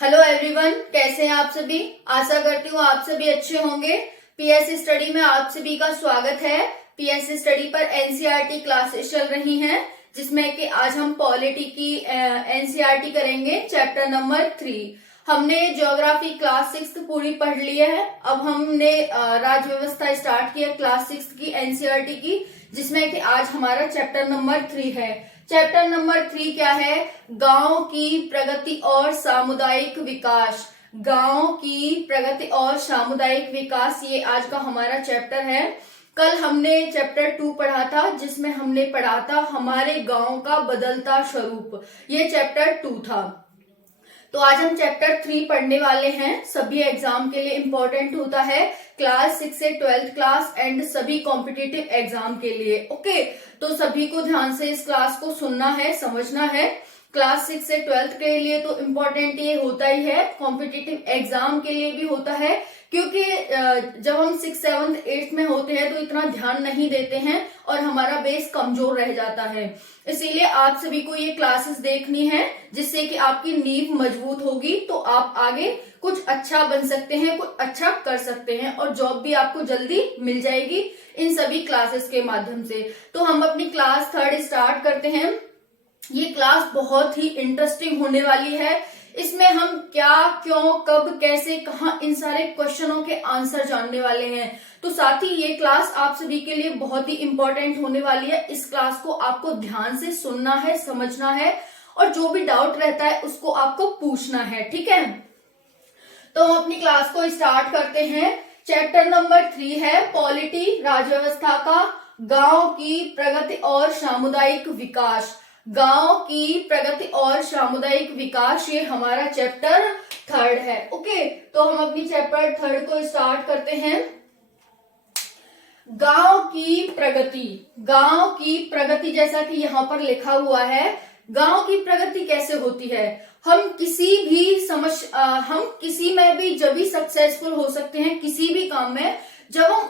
Hello everyone, कैसे हैं आप सभी। आशा करती हूँ आप सभी अच्छे होंगे। पीएससी स्टडी में आप सभी का स्वागत है। पीएससी स्टडी पर एनसीईआरटी क्लासेस चल रही हैं, जिसमें कि आज हम पॉलिटी की एनसीईआरटी करेंगे। चैप्टर नंबर 3 हमने ज्योग्राफी क्लास 6 पूरी पढ़ ली है। अब हमने राज्य व्यवस्था स्टार्ट किया क्लास 6 की एनसीईआरटी की, जिसमें कि आज हमारा चैप्टर नंबर 3 है। चैप्टर नंबर 3 क्या है? गांव की प्रगति और सामुदायिक विकास। गांव की प्रगति और सामुदायिक विकास, ये आज का हमारा चैप्टर है। कल हमने चैप्टर 2 पढ़ा था, जिसमें हमने पढ़ा था हमारे गांव का बदलता स्वरूप। ये चैप्टर 2 था। तो आज हम चैप्टर 3 पढ़ने वाले हैं। सभी एग्जाम के लिए इंपॉर्टेंट होता है, क्लास 6 से 12th क्लास एंड सभी कॉम्पिटिटिव एग्जाम के लिए। ओके, तो सभी को ध्यान से इस क्लास को सुनना है, समझना है। क्लास 6 से 12th के लिए तो इम्पोर्टेंट ये होता ही है, कॉम्पिटिटिव एग्जाम के लिए भी होता है, क्योंकि जब हम 6th 7th 8th में होते हैं तो इतना ध्यान नहीं देते हैं और हमारा बेस कमजोर रह जाता है। इसीलिए आप सभी को ये क्लासेस देखनी है, जिससे कि आपकी नींव मजबूत होगी, तो आप आगे कुछ अच्छा बन सकते हैं, कुछ अच्छा कर सकते हैं और जॉब भी आपको जल्दी मिल जाएगी इन सभी क्लासेस के माध्यम से। तो हम अपनी क्लास 3 स्टार्ट करते हैं। ये क्लास बहुत ही इंटरेस्टिंग होने वाली है। इसमें हम क्या, क्यों, कब, कैसे, कहाँ, इन सारे क्वेश्चनों के आंसर जानने वाले हैं। तो साथ ही ये क्लास आप सभी के लिए बहुत ही इंपॉर्टेंट होने वाली है। इस क्लास को आपको ध्यान से सुनना है, समझना है और जो भी डाउट रहता है उसको आपको पूछना है, ठीक है। तो हम अपनी क्लास को स्टार्ट करते हैं। चैप्टर नंबर 3 है पॉलिटी, राज्य व्यवस्था का, गांव की प्रगति और सामुदायिक विकास। गांव की प्रगति और सामुदायिक विकास, ये हमारा चैप्टर 3 है। ओके, तो हम अपनी चैप्टर 3 को स्टार्ट करते हैं। गांव की प्रगति। गांव की प्रगति, जैसा कि यहाँ पर लिखा हुआ है, गांव की प्रगति कैसे होती है? हम किसी में भी जब भी सक्सेसफुल हो सकते हैं, किसी भी काम में, जब हम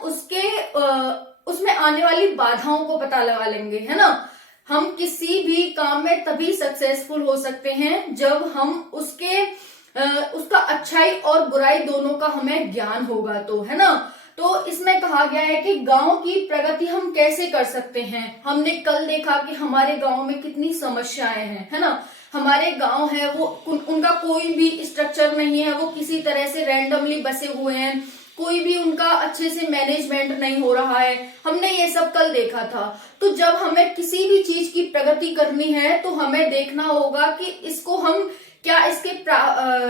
उसमें आने वाली बाधाओं को पता लगा लेंगे, है ना। हम किसी भी काम में तभी सक्सेसफुल हो सकते हैं जब हम उसका अच्छाई और बुराई दोनों का हमें ज्ञान होगा, तो है ना। तो इसमें कहा गया है कि गांव की प्रगति हम कैसे कर सकते हैं। हमने कल देखा कि हमारे गांव में कितनी समस्याएं हैं, है ना। हमारे गांव है वो उनका कोई भी स्ट्रक्चर नहीं है, वो किसी तरह से रैंडमली बसे हुए हैं, कोई भी उनका अच्छे से मैनेजमेंट नहीं हो रहा है। हमने ये सब कल देखा था। तो जब हमें किसी भी चीज की प्रगति करनी है तो हमें देखना होगा कि इसको हम क्या, इसके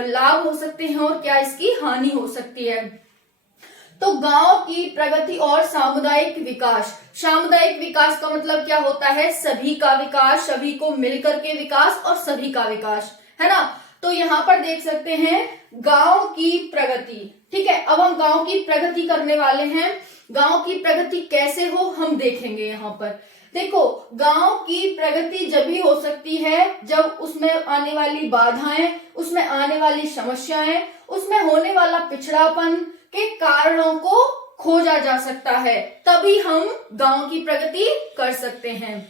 लाभ हो सकते हैं और क्या इसकी हानि हो सकती है। तो गांव की प्रगति और सामुदायिक विकास। सामुदायिक विकास का मतलब क्या होता है? सभी का विकास, सभी को मिलकर के विकास और सभी का विकास, है ना। तो यहाँ पर देख सकते हैं गांव की प्रगति, ठीक है। अब हम गांव की प्रगति करने वाले हैं। गांव की प्रगति कैसे हो हम देखेंगे। यहाँ पर देखो, गांव की प्रगति जब भी हो सकती है जब उसमें आने वाली बाधाएं, उसमें आने वाली समस्याएं, उसमें होने वाला पिछड़ापन के कारणों को खोजा जा सकता है, तभी हम गांव की प्रगति कर सकते हैं।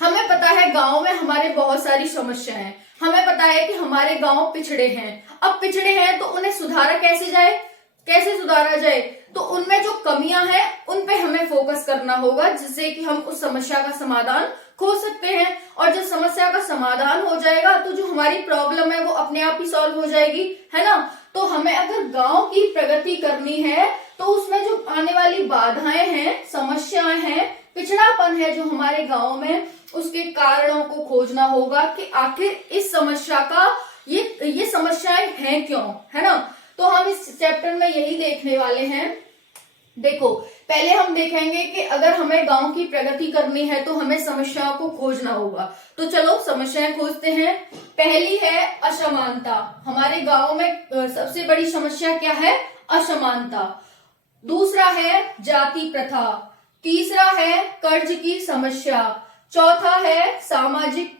हमें पता है गांव में हमारे बहुत सारी समस्याएं हैं। हमें पता है कि हमारे गांव पिछड़े हैं। अब पिछड़े हैं तो उन्हें सुधारा कैसे सुधारा जाए? तो उनमें जो कमियां हैं उन पे हमें फोकस करना होगा, जिससे कि हम उस समस्या का समाधान खोज सकते हैं। और जब समस्या का समाधान हो जाएगा तो जो हमारी प्रॉब्लम है वो अपने आप ही सॉल्व हो जाएगी, है ना। तो हमें अगर गांव की प्रगति करनी है तो उसमें जो आने वाली बाधाएं हैं, समस्याएं हैं, पिछड़ापन है जो हमारे गांव में, उसके कारणों को खोजना होगा कि आखिर इस समस्या का ये समस्याएं हैं क्यों, है ना। तो हम इस चैप्टर में यही देखने वाले हैं। देखो, पहले हम देखेंगे कि अगर हमें गांव की प्रगति करनी है तो हमें समस्याओं को खोजना होगा। तो चलो समस्याएं खोजते हैं। पहली है असमानता। हमारे गांव में सबसे बड़ी समस्या क्या है? असमानता। दूसरा है जाति प्रथा। तीसरा है कर्ज की समस्या। चौथा है सामाजिक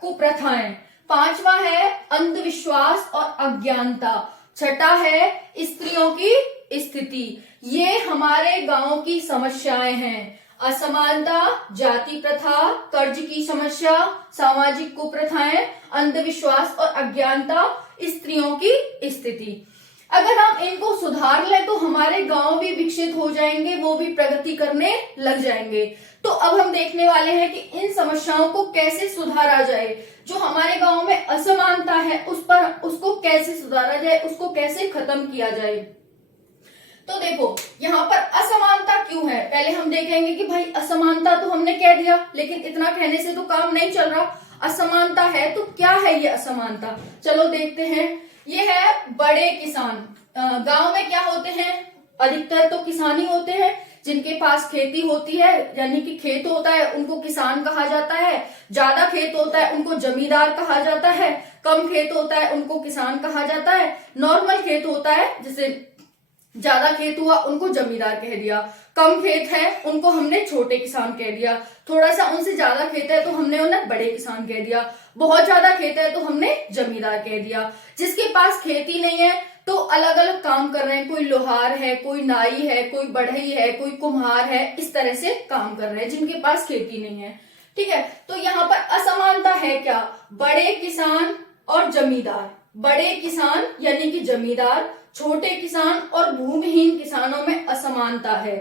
कुप्रथाएं। पांचवा है अंधविश्वास और अज्ञानता। छठा है स्त्रियों की स्थिति। ये हमारे गांव की समस्याएं हैं। असमानता, जाति प्रथा, कर्ज की समस्या, सामाजिक कुप्रथाएं, अंधविश्वास और अज्ञानता, स्त्रियों की स्थिति। अगर हम इनको सुधार लें तो हमारे गांव भी विकसित हो जाएंगे, वो भी प्रगति करने लग जाएंगे। तो अब हम देखने वाले हैं कि इन समस्याओं को कैसे सुधारा जाए। जो हमारे गांव में असमानता है उसको कैसे सुधारा जाए, उसको कैसे खत्म किया जाए। तो देखो यहाँ पर असमानता क्यों है, पहले हम देखेंगे कि भाई असमानता तो हमने कह दिया, लेकिन इतना कहने से तो काम नहीं चल रहा। असमानता है तो क्या है ये असमानता, चलो देखते हैं। ये है बड़े किसान। गांव में क्या होते हैं, अधिकतर तो किसान ही होते हैं। जिनके पास खेती होती है यानी कि खेत होता है उनको किसान कहा जाता है। ज्यादा खेत होता है उनको जमींदार कहा जाता है। कम खेत होता है उनको किसान कहा जाता है। नॉर्मल खेत होता है, जैसे ज्यादा खेत हुआ उनको जमींदार कह दिया, कम खेत है उनको हमने छोटे किसान कह दिया, थोड़ा सा उनसे ज्यादा खेत है तो हमने उन्हें बड़े किसान कह दिया, बहुत ज्यादा खेत है तो हमने जमींदार कह दिया। जिसके पास खेती नहीं है तो अलग अलग काम कर रहे हैं, कोई लोहार है, कोई नाई है, कोई बढ़ई है, कोई कुम्हार है, इस तरह से काम कर रहे हैं जिनके पास खेती नहीं है। ठीक है, तो यहाँ पर असमानता है क्या, बड़े किसान और जमींदार। बड़े किसान यानी कि जमींदार, छोटे किसान और भूमिहीन किसानों में असमानता है।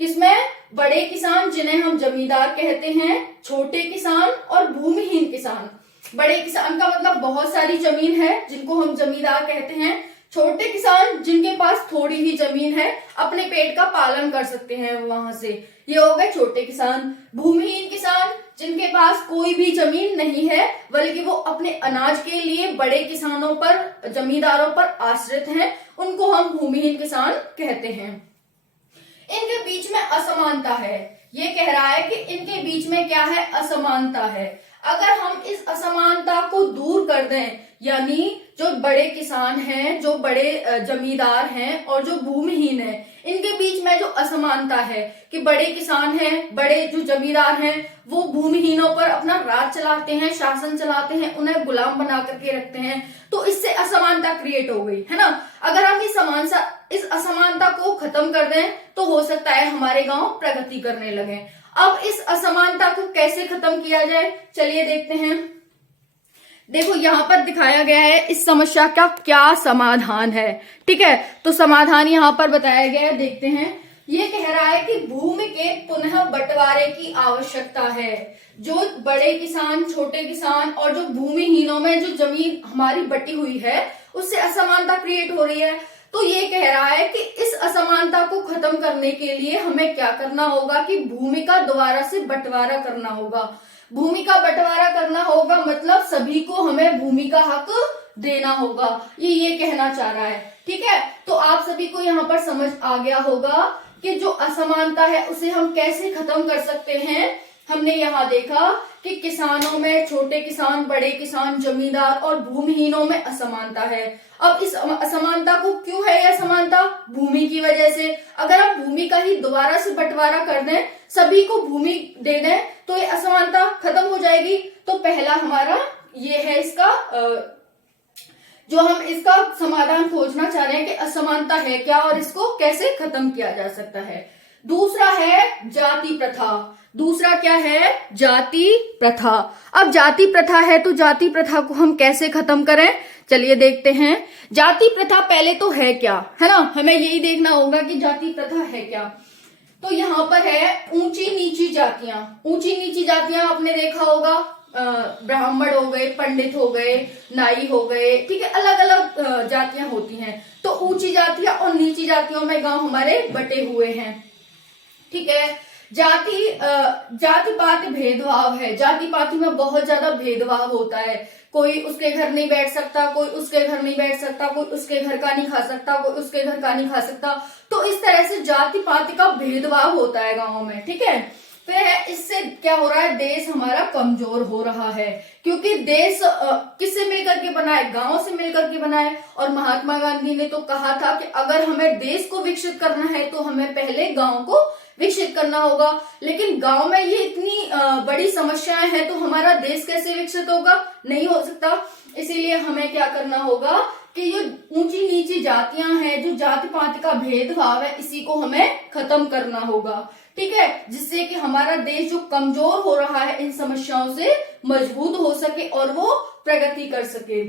किसमें, बड़े किसान जिन्हें हम जमींदार कहते हैं, छोटे किसान और भूमिहीन किसान। बड़े किसान का मतलब बहुत सारी जमीन है जिनको हम जमींदार कहते हैं। छोटे किसान जिनके पास थोड़ी ही जमीन है, अपने पेट का पालन कर सकते हैं वहां से, ये हो गए छोटे किसान। भूमिहीन किसान जिनके पास कोई भी जमीन नहीं है बल्कि वो अपने अनाज के लिए बड़े किसानों पर, जमींदारों पर आश्रित हैं, उनको हम भूमिहीन किसान कहते हैं। इनके बीच में असमानता है, ये कह रहा है कि इनके बीच में क्या है, असमानता है। अगर हम इस असमानता को दूर कर दें, यानी जो बड़े किसान हैं, जो बड़े जमींदार हैं और जो भूमिहीन हैं, इनके बीच में जो असमानता है कि बड़े किसान हैं, बड़े जो जमींदार हैं वो भूमिहीनों पर अपना राज चलाते हैं, शासन चलाते हैं, उन्हें गुलाम बना करके रखते हैं, तो इससे असमानता क्रिएट हो गई है ना। अगर हम इस असमानता को खत्म कर दें तो हो सकता है हमारे गांव प्रगति करने लगे। अब इस असमानता को कैसे खत्म किया जाए, चलिए देखते हैं। देखो यहाँ पर दिखाया गया है इस समस्या का क्या समाधान है। ठीक है, तो समाधान यहाँ पर बताया गया है, देखते हैं। ये कह रहा है कि भूमि के पुनः बंटवारे की आवश्यकता है। जो बड़े किसान, छोटे किसान और जो भूमिहीनों में जो जमीन हमारी बटी हुई है उससे असमानता क्रिएट हो रही है। तो ये कह रहा है कि इस असमानता को खत्म करने के लिए हमें क्या करना होगा कि भूमि का दोबारा से बंटवारा करना होगा। भूमि का बंटवारा करना होगा मतलब सभी को हमें भूमि का हक देना होगा, ये कहना चाह रहा है। ठीक है, तो आप सभी को यहाँ पर समझ आ गया होगा कि जो असमानता है उसे हम कैसे खत्म कर सकते हैं। हमने यहाँ देखा कि किसानों में छोटे किसान, बड़े किसान, जमींदार और भूमिहीनों में असमानता है। अब इस असमानता को क्यों है, यह असमानता भूमि की वजह से। अगर हम भूमि का ही दोबारा से बंटवारा कर दें, सभी को भूमि दे दें तो ये असमानता खत्म हो जाएगी। तो पहला हमारा ये है इसका जो हम इसका समाधान खोजना चाह रहे हैं कि असमानता है क्या और इसको कैसे खत्म किया जा सकता है। दूसरा है जाति प्रथा। दूसरा क्या है, जाति प्रथा। अब जाति प्रथा है तो जाति प्रथा को हम कैसे खत्म करें, चलिए देखते हैं। जाति प्रथा पहले तो है क्या, है ना, हमें यही देखना होगा कि जाति प्रथा है क्या। तो यहाँ पर है ऊंची नीची जातियां। ऊंची नीची जातियां आपने देखा होगा, ब्राह्मण हो गए, पंडित हो गए, नाई हो गए, ठीक है, अलग अलग जातियां होती हैं। तो ऊंची जातियां और नीची जातियों में गांव हमारे बटे हुए हैं। ठीक है, जाति पाति भेदभाव है। जाति पाति में बहुत ज्यादा भेदभाव होता है। कोई उसके घर नहीं बैठ सकता, कोई उसके घर नहीं बैठ सकता, कोई उसके घर का नहीं खा सकता, कोई उसके घर का नहीं खा सकता। तो इस तरह से जाति पाति का भेदभाव होता है गाँव में। ठीक है, फिर इससे क्या हो रहा है, देश हमारा कमजोर हो रहा है, क्योंकि देश किससे मिलकर के बना है, गांव से मिलकर के बना है। और महात्मा गांधी ने तो कहा था कि अगर हमें देश को विकसित करना है तो हमें पहले गांव को विकसित करना होगा। लेकिन गांव में ये इतनी बड़ी समस्याएं हैं तो हमारा देश कैसे विकसित होगा, नहीं हो सकता। इसीलिए हमें क्या करना होगा कि जो ऊंची नीची जातियां हैं, जो जाति पाति का भेदभाव है, इसी को हमें खत्म करना होगा। ठीक है, जिससे कि हमारा देश जो कमजोर हो रहा है इन समस्याओं से मजबूत हो सके और वो प्रगति कर सके।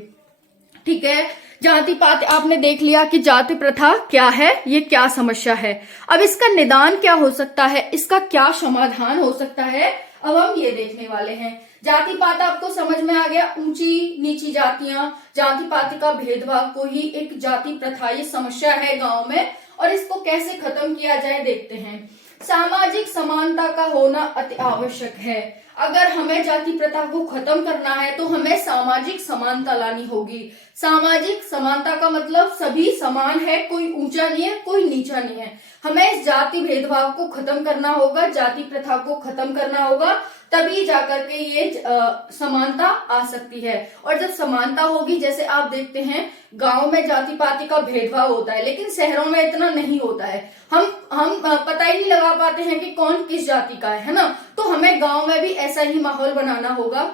ठीक है, जाति पाति आपने देख लिया कि जाति प्रथा क्या है, ये क्या समस्या है। अब इसका निदान क्या हो सकता है, इसका क्या समाधान हो सकता है, अब हम ये देखने वाले हैं। जाति पात आपको समझ में आ गया, ऊंची नीची जातियां, जाति पाति का भेदभाव को ही एक जाति प्रथा ये समस्या है गांव में, और इसको कैसे खत्म किया जाए देखते हैं। सामाजिक समानता का होना अति आवश्यक है। अगर हमें जाति प्रथा को खत्म करना है तो हमें सामाजिक समानता लानी होगी। सामाजिक समानता का मतलब सभी समान है, कोई ऊंचा नहीं है, कोई नीचा नहीं है। हमें इस जाति भेदभाव को खत्म करना होगा, जाति प्रथा को खत्म करना होगा, तभी जाकर के ये समानता आ सकती है। और जब समानता होगी, जैसे आप देखते हैं गांव में जाति पाति का भेदभाव होता है, लेकिन शहरों में इतना नहीं होता है। हम पता ही नहीं लगा पाते हैं कि कौन किस जाति का है ना। तो हमें गांव में भी ऐसा ही माहौल बनाना होगा,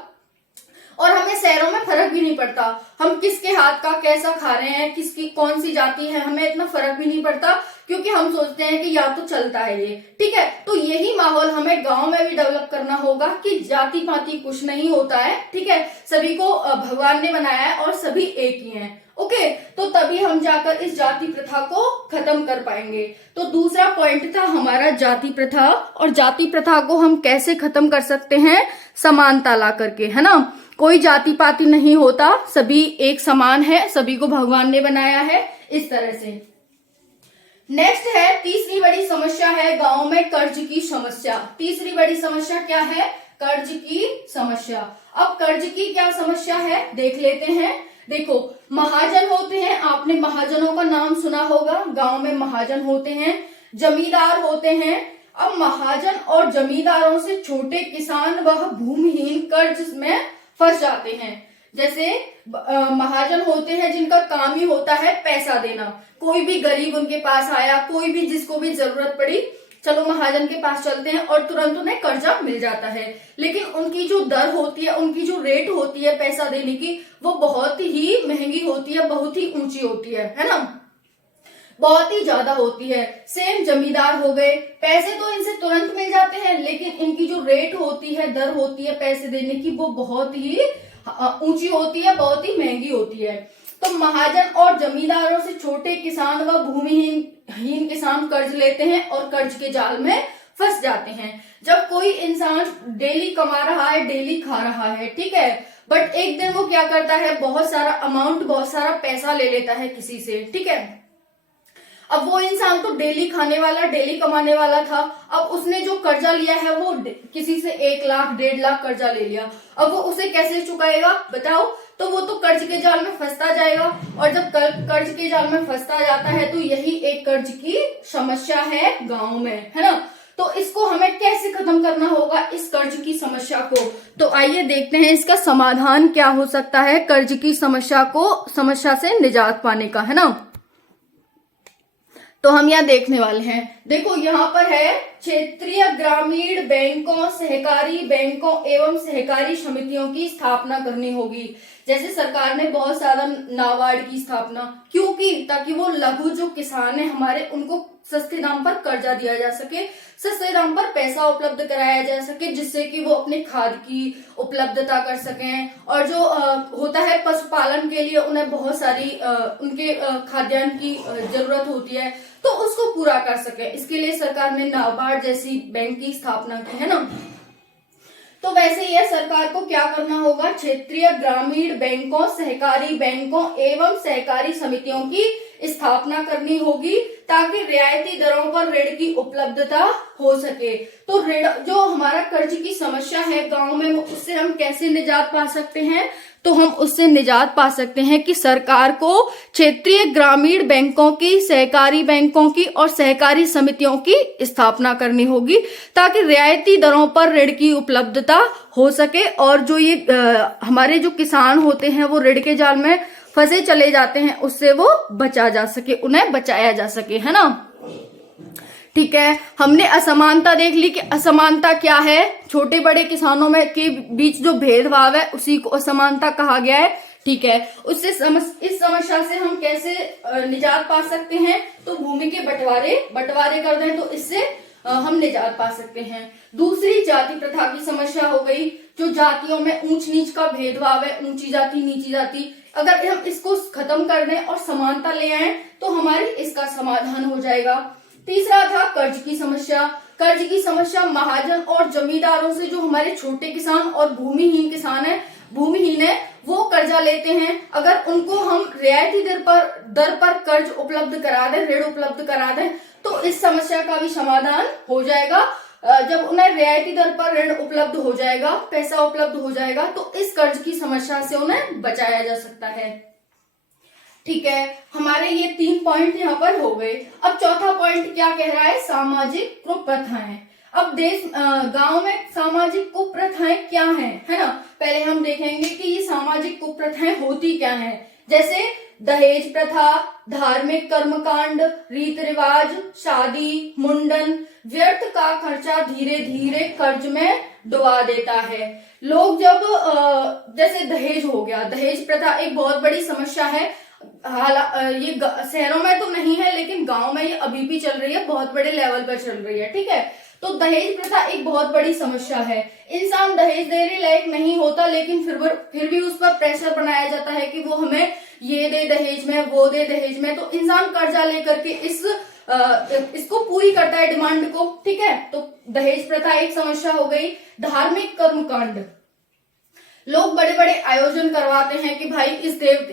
और हमें शहरों में फर्क भी नहीं पड़ता, हम किसके हाथ का कैसा खा रहे हैं, किसकी कौन सी जाति है, हमें इतना फर्क भी नहीं पड़ता, क्योंकि हम सोचते हैं कि या तो चलता है ये। ठीक है, तो यही माहौल हमें गांव में भी डेवलप करना होगा कि जाति पाति कुछ नहीं होता है। ठीक है, सभी को भगवान ने बनाया है और सभी एक ही हैं। ओके, तो तभी हम जाकर इस जाति प्रथा को खत्म कर पाएंगे। तो दूसरा पॉइंट था हमारा जाति प्रथा, और जाति प्रथा को हम कैसे खत्म कर सकते हैं, समानता ला करके, है ना। कोई जाति पाति नहीं होता, सभी एक समान है, सभी को भगवान ने बनाया है, इस तरह से। नेक्स्ट है, तीसरी बड़ी समस्या है गांव में कर्ज की समस्या। तीसरी बड़ी समस्या क्या है, कर्ज की समस्या। अब कर्ज की क्या समस्या है देख लेते हैं। देखो, महाजन होते हैं, आपने महाजनों का नाम सुना होगा, गांव में महाजन होते हैं, जमींदार होते हैं। अब महाजन और जमींदारों से छोटे किसान वह भूमिहीन कर्ज में फंस जाते हैं। जैसे महाजन होते हैं जिनका काम ही होता है पैसा देना, कोई भी गरीब उनके पास आया, कोई भी जिसको भी जरूरत पड़ी, चलो महाजन के पास चलते हैं और तुरंत उन्हें कर्जा मिल जाता है। लेकिन उनकी जो दर होती है, उनकी जो रेट होती है पैसा देने की, वो बहुत ही महंगी होती है, बहुत ही ऊंची होती है ना, बहुत ही ज्यादा होती है। सेम जमींदार हो गए, पैसे तो इनसे तुरंत मिल जाते हैं, लेकिन इनकी जो रेट होती है, दर होती है पैसे देने की, वो बहुत ही ऊंची होती है, बहुत ही महंगी होती है। तो महाजन और जमींदारों से छोटे किसान व भूमिहीन किसान कर्ज लेते हैं और कर्ज के जाल में फंस जाते हैं। जब कोई इंसान डेली कमा रहा है, डेली खा रहा है, ठीक है, बट एक दिन वो क्या करता है, बहुत सारा अमाउंट, बहुत सारा पैसा ले लेता है किसी से। ठीक है, अब वो इंसान तो डेली खाने वाला, डेली कमाने वाला था, अब उसने जो कर्जा लिया है वो किसी से 1 लाख 1.5 लाख कर्जा ले लिया। अब वो उसे कैसे चुकाएगा बताओ। तो वो तो कर्ज के जाल में फंसता जाएगा, और जब कर्ज के जाल में फंसता जाता है तो यही एक कर्ज की समस्या है गांव में, है ना। तो इसको हमें कैसे खत्म करना होगा, इस कर्ज की समस्या को। तो आइए देखते हैं इसका समाधान क्या हो सकता है, कर्ज की समस्या से निजात पाने का, है ना। तो हम यहाँ देखने वाले हैं, देखो यहाँ पर है, क्षेत्रीय ग्रामीण बैंकों, सहकारी बैंकों एवं सहकारी समितियों की स्थापना करनी होगी। जैसे सरकार ने बहुत सारा नाबार्ड की स्थापना क्यों की, ताकि वो लघु जो किसान है हमारे, उनको सस्ते दाम पर कर्जा दिया जा सके, सस्ते दाम पर पैसा उपलब्ध कराया जा सके, जिससे कि वो अपने खाद की उपलब्धता कर सकें। और जो होता है पशुपालन के लिए, उन्हें बहुत सारी उनके खाद्यान्न की जरूरत होती है, तो उसको पूरा कर सके। इसके लिए सरकार ने नाबार्ड जैसी बैंक की स्थापना की, है ना। तो वैसे ही सरकार को क्या करना होगा, क्षेत्रीय ग्रामीण बैंकों, सहकारी बैंकों एवं सहकारी समितियों की स्थापना करनी होगी, ताकि रियायती दरों पर ऋण की उपलब्धता हो सके। तो ऋण, जो हमारा कर्ज की समस्या है गांव में, उससे हम कैसे निजात पा सकते हैं। तो हम उससे निजात पा सकते हैं कि सरकार को क्षेत्रीय ग्रामीण बैंकों की, सहकारी बैंकों की और सहकारी समितियों की स्थापना करनी होगी, ताकि रियायती दरों पर ऋण की उपलब्धता हो सके, और जो ये हमारे जो किसान होते हैं वो ऋण के जाल में फंसे चले जाते हैं, उससे वो बचा जा सके, उन्हें बचाया जा सके, है ना। ठीक है, हमने असमानता देख ली कि असमानता क्या है, छोटे बड़े किसानों में के बीच जो भेदभाव है उसी को असमानता कहा गया है। ठीक है, उससे इस समस्या से हम कैसे निजात पा सकते हैं। तो भूमि के बंटवारे कर दें तो इससे हम निजात पा सकते हैं। दूसरी जाति प्रथा की समस्या हो गई, जो जातियों में ऊंच नीच का भेदभाव है, ऊंची जाति नीची जाति, अगर हम इसको खत्म कर दें और समानता ले आए तो हमारी इसका समाधान हो जाएगा। तीसरा था कर्ज की समस्या। कर्ज की समस्या महाजन और जमींदारों से जो हमारे छोटे किसान और भूमिहीन है वो कर्जा लेते हैं। अगर उनको हम रियायती दर पर कर्ज उपलब्ध करा दें, ऋण उपलब्ध करा दें, तो इस समस्या का भी समाधान हो जाएगा। जब उन्हें रियायती दर पर ऋण उपलब्ध हो जाएगा, पैसा उपलब्ध हो जाएगा, तो इस कर्ज की समस्या से उन्हें बचाया जा सकता है। ठीक है, हमारे ये 3 पॉइंट यहाँ पर हो गए। अब चौथा पॉइंट क्या कह रहा है? सामाजिक कुप्रथाएं। अब गांव में सामाजिक कुप्रथाएं क्या हैं, है ना? पहले हम देखेंगे कि ये सामाजिक कुप्रथाएं होती क्या हैं। जैसे दहेज प्रथा, धार्मिक कर्मकांड, रीत रिवाज, शादी, मुंडन, व्यर्थ का खर्चा धीरे धीरे कर्ज में डुबा देता है। लोग जब जैसे दहेज हो गया, दहेज प्रथा एक बहुत बड़ी समस्या है। ये शहरों में तो नहीं है, लेकिन गांव में ये अभी भी चल रही है, बहुत बड़े लेवल पर चल रही है। ठीक है, तो दहेज प्रथा एक बहुत बड़ी समस्या है। इंसान दहेज देने लायक नहीं होता, लेकिन फिर भी उस पर प्रेशर बनाया जाता है कि वो हमें ये दे दहेज में, वो दे दहेज में। तो इंसान कर्जा लेकर के इसको पूरी करता है डिमांड को। ठीक है, तो दहेज प्रथा एक समस्या हो गई। धार्मिक कर्मकांड, लोग बड़े बड़े आयोजन करवाते हैं कि भाई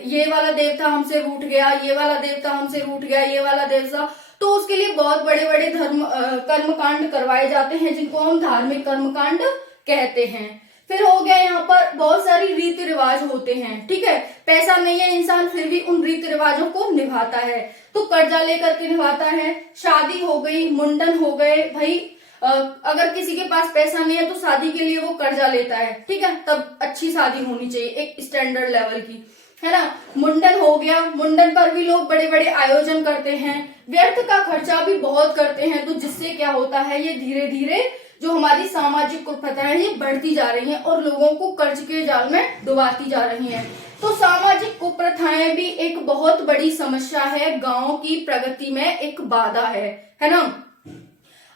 ये वाला देवता हमसे रूठ गया, ये वाला देवता हमसे रूठ गया, ये वाला देवता, तो उसके लिए बहुत बड़े बड़े कर्मकांड करवाए जाते हैं, जिनको हम धार्मिक कर्मकांड कहते हैं। फिर हो गया यहाँ पर बहुत सारी रीति रिवाज होते हैं। ठीक है, पैसा नहीं है इंसान, फिर भी उन रीति रिवाजों को निभाता है, तो कर्जा लेकर के निभाता है। शादी हो गई, मुंडन हो गए, भाई अगर किसी के पास पैसा नहीं है तो शादी के लिए वो कर्जा लेता है। ठीक है, तब अच्छी शादी होनी चाहिए, एक स्टैंडर्ड लेवल की, है ना। मुंडन हो गया, मुंडन पर भी लोग बड़े बड़े आयोजन करते हैं। व्यर्थ का खर्चा भी बहुत करते हैं, तो जिससे क्या होता है, ये धीरे धीरे जो हमारी सामाजिक कुप्रथाएं ये बढ़ती जा रही हैं और लोगों को कर्ज के जाल में डुबाती जा रही हैं। तो सामाजिक कुप्रथाएं भी एक बहुत बड़ी समस्या है, गांव की प्रगति में एक बाधा है ना।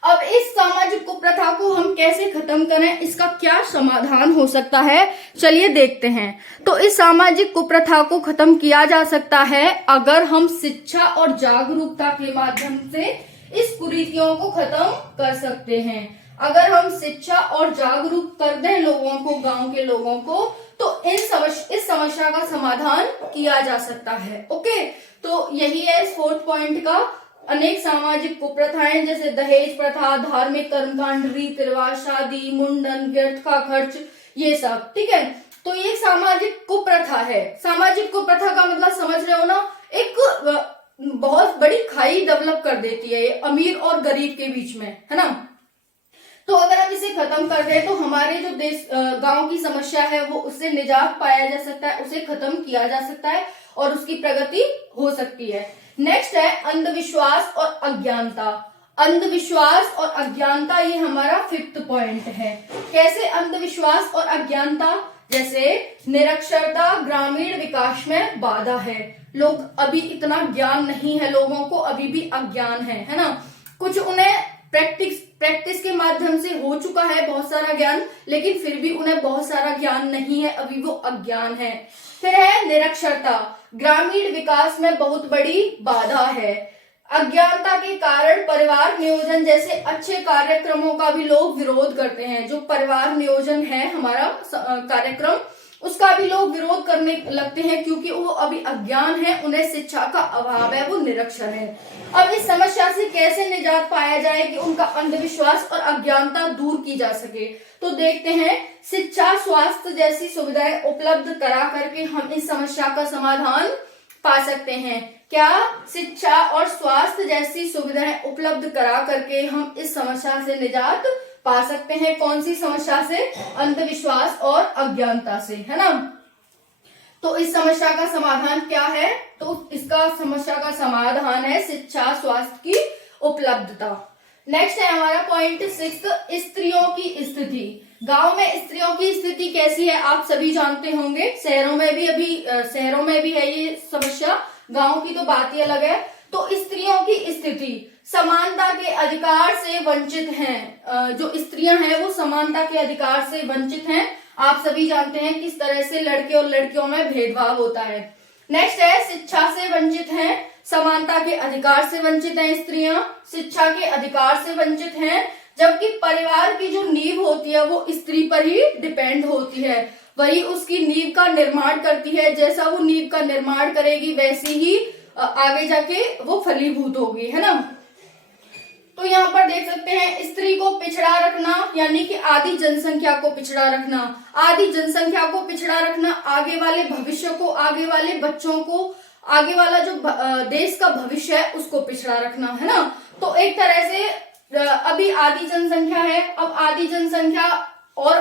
अब इस सामाजिक कुप्रथा को हम कैसे खत्म करें, इसका क्या समाधान हो सकता है, चलिए देखते हैं। तो इस सामाजिक कुप्रथा को खत्म किया जा सकता है अगर हम शिक्षा और जागरूकता के माध्यम से इस कुरीतियों को खत्म कर सकते हैं। अगर हम शिक्षा और जागरूक कर दें लोगों को, गांव के लोगों को, तो इस समस्या का समाधान किया जा सकता है। ओके, तो यही है इस 4th पॉइंट का। अनेक सामाजिक कुप्रथाएं जैसे दहेज प्रथा, धार्मिक कर्मकांड, रीति रिवाज, शादी, मुंडन, व्यर्थ का खर्च, ये सब। ठीक है, तो ये सामाजिक कुप्रथा है। सामाजिक कुप्रथा का मतलब समझ रहे हो ना, एक बहुत बड़ी खाई डेवलप कर देती है ये अमीर और गरीब के बीच में, है ना। तो अगर हम इसे खत्म कर दें तो हमारे जो गांव की समस्या है वो उससे निजात पाया जा सकता है, उसे खत्म किया जा सकता है और उसकी प्रगति हो सकती है। नेक्स्ट है अंधविश्वास और अज्ञानता। अंधविश्वास और अज्ञानता ये हमारा 5th पॉइंट है। कैसे अंधविश्वास और अज्ञानता? जैसे निरक्षरता ग्रामीण विकास में बाधा है। लोग अभी इतना ज्ञान नहीं है, लोगों को अभी भी अज्ञान है ना। कुछ उन्हें प्रैक्टिस के माध्यम से हो चुका है बहुत सारा ज्ञान, लेकिन फिर भी उन्हें बहुत सारा ज्ञान नहीं है, अभी वो अज्ञान है। फिर है निरक्षरता, ग्रामीण विकास में बहुत बड़ी बाधा है। अज्ञानता के कारण परिवार नियोजन जैसे अच्छे कार्यक्रमों का भी लोग विरोध करते हैं। जो परिवार नियोजन है हमारा कार्यक्रम, उसका भी लोग विरोध करने लगते हैं, क्योंकि वो अभी अज्ञान है, उन्हें शिक्षा का अभाव है, वो निरक्षर है। अब इस समस्या से कैसे निजात पाया जाए कि उनका अंधविश्वास और अज्ञानता दूर की जा सके, तो देखते हैं। शिक्षा, स्वास्थ्य जैसी सुविधाएं उपलब्ध करा करके हम इस समस्या का समाधान पा सकते हैं। क्या? शिक्षा और स्वास्थ्य जैसी सुविधाएं उपलब्ध करा करके हम इस समस्या से निजात पा सकते हैं। कौन सी समस्या से? अंधविश्वास और अज्ञानता से, है ना। तो इस समस्या का समाधान क्या है? तो इसका समस्या का समाधान है शिक्षा, स्वास्थ्य की उपलब्धता। नेक्स्ट है हमारा पॉइंट 6, स्त्रियों की स्थिति। गांव में स्त्रियों की स्थिति कैसी है आप सभी जानते होंगे। शहरों में भी है ये समस्या, गांव की तो बात ही अलग है। तो स्त्रियों की स्थिति समानता के अधिकार से वंचित हैं। जो स्त्रियां हैं वो समानता के अधिकार से वंचित हैं। आप सभी जानते हैं किस तरह से लड़के और लड़कियों में भेदभाव होता है। नेक्स्ट है शिक्षा से वंचित हैं, समानता के अधिकार से वंचित हैं स्त्रियां, शिक्षा के अधिकार से वंचित हैं, जबकि परिवार की जो नींव होती है वो स्त्री पर ही डिपेंड होती है, वही उसकी नींव का निर्माण करती है। जैसा वो नींव का निर्माण करेगी वैसी ही आगे जाके वो फलीभूत होगी, है ना। तो यहाँ पर देख सकते हैं स्त्री को पिछड़ा रखना यानी कि आदि जनसंख्या को पिछड़ा रखना। आदि जनसंख्या को पिछड़ा रखना आगे वाले भविष्य को, आगे वाले बच्चों को, आगे वाला जो देश का भविष्य है उसको पिछड़ा रखना, है ना। तो एक तरह से अभी आदि जनसंख्या है, अब आदि जनसंख्या और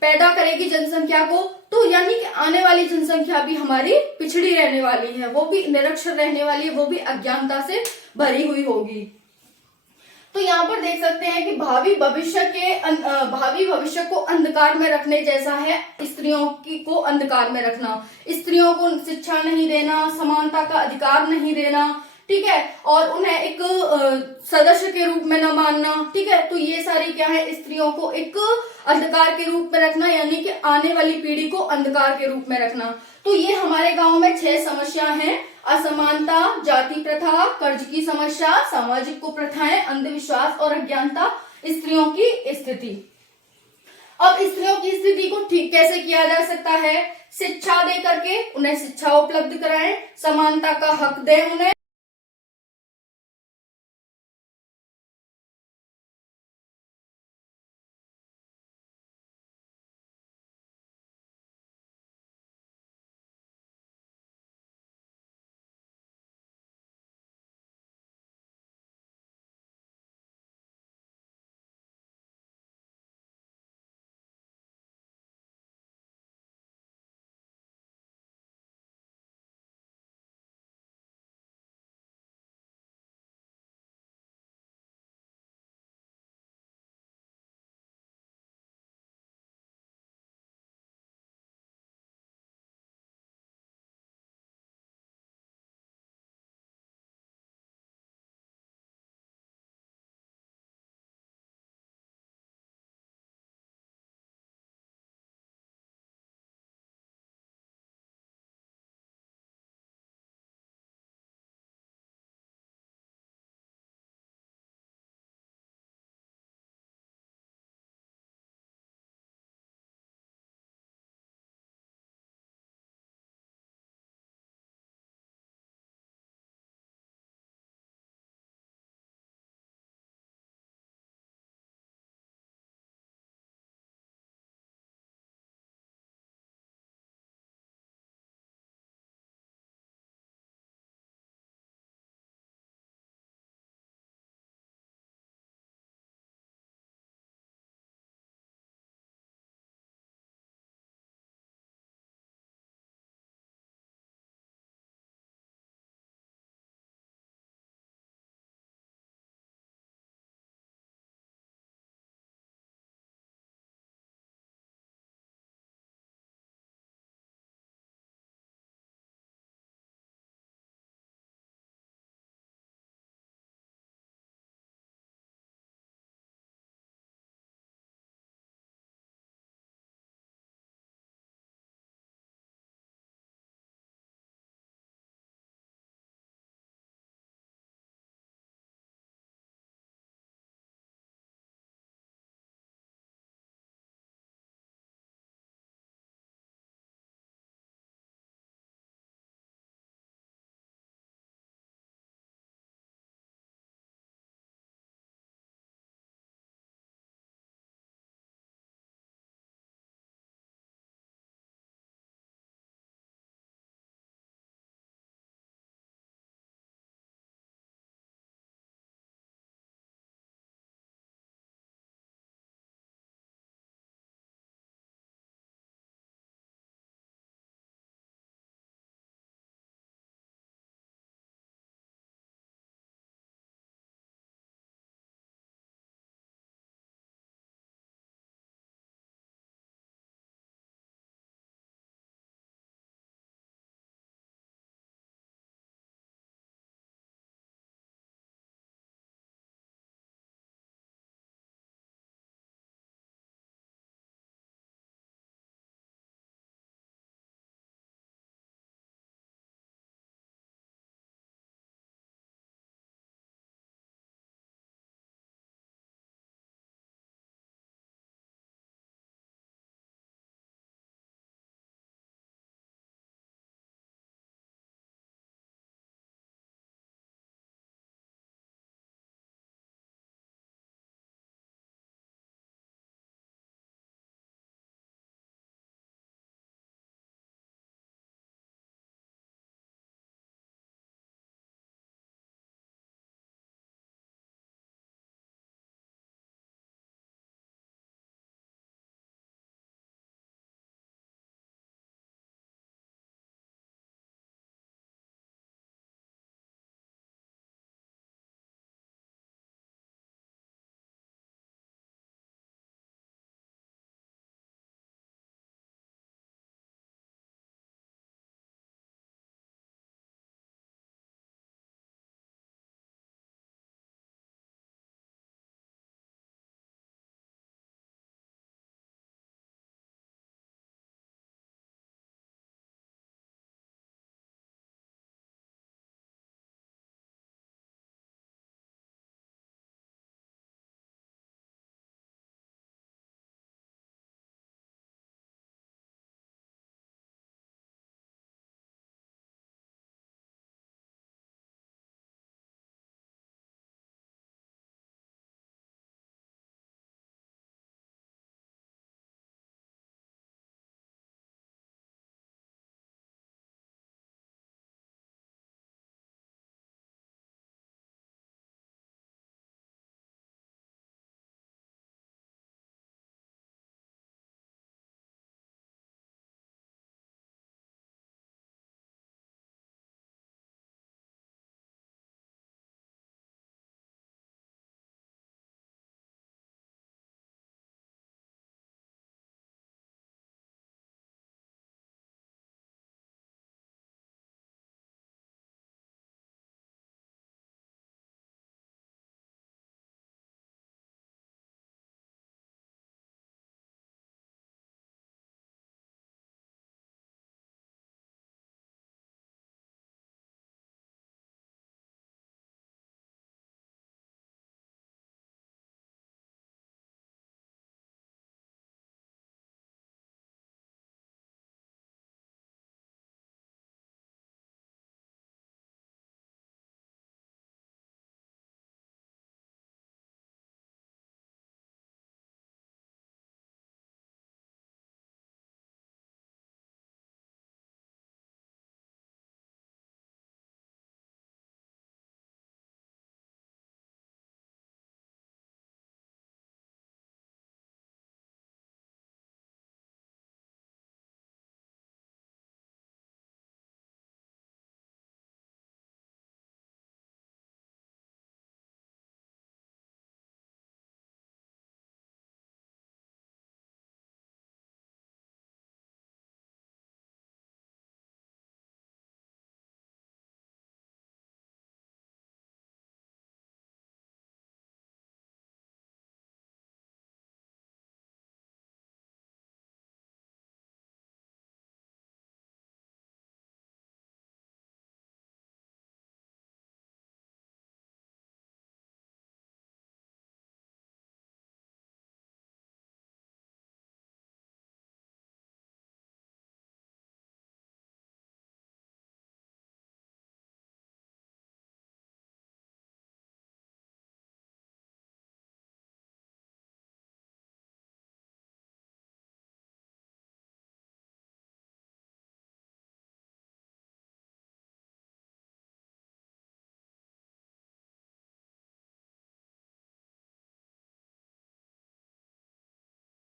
पैदा करेगी जनसंख्या को, तो यानी कि आने वाली जनसंख्या भी हमारी पिछड़ी रहने वाली है, वो भी निरक्षर रहने वाली है, वो भी अज्ञानता से भरी हुई होगी। तो यहाँ पर देख सकते हैं कि भावी भविष्य को अंधकार में रखने जैसा है स्त्रियों को अंधकार में रखना, स्त्रियों को शिक्षा नहीं देना, समानता का अधिकार नहीं देना, ठीक है, और उन्हें एक सदस्य के रूप में न मानना, ठीक है। तो ये सारी क्या है, स्त्रियों को एक अंधकार के रूप में रखना यानी कि आने वाली पीढ़ी को अंधकार के रूप में रखना। तो ये हमारे गांव में 6 समस्या हैं: असमानता, जाति प्रथा, कर्ज की समस्या, सामाजिक कुप्रथाएं, अंधविश्वास और अज्ञानता, स्त्रियों की स्थिति। अब स्त्रियों की स्थिति को ठीक कैसे किया जा सकता है? शिक्षा दे करके उन्हें शिक्षा उपलब्ध कराएं, समानता का हक दें उन्हें,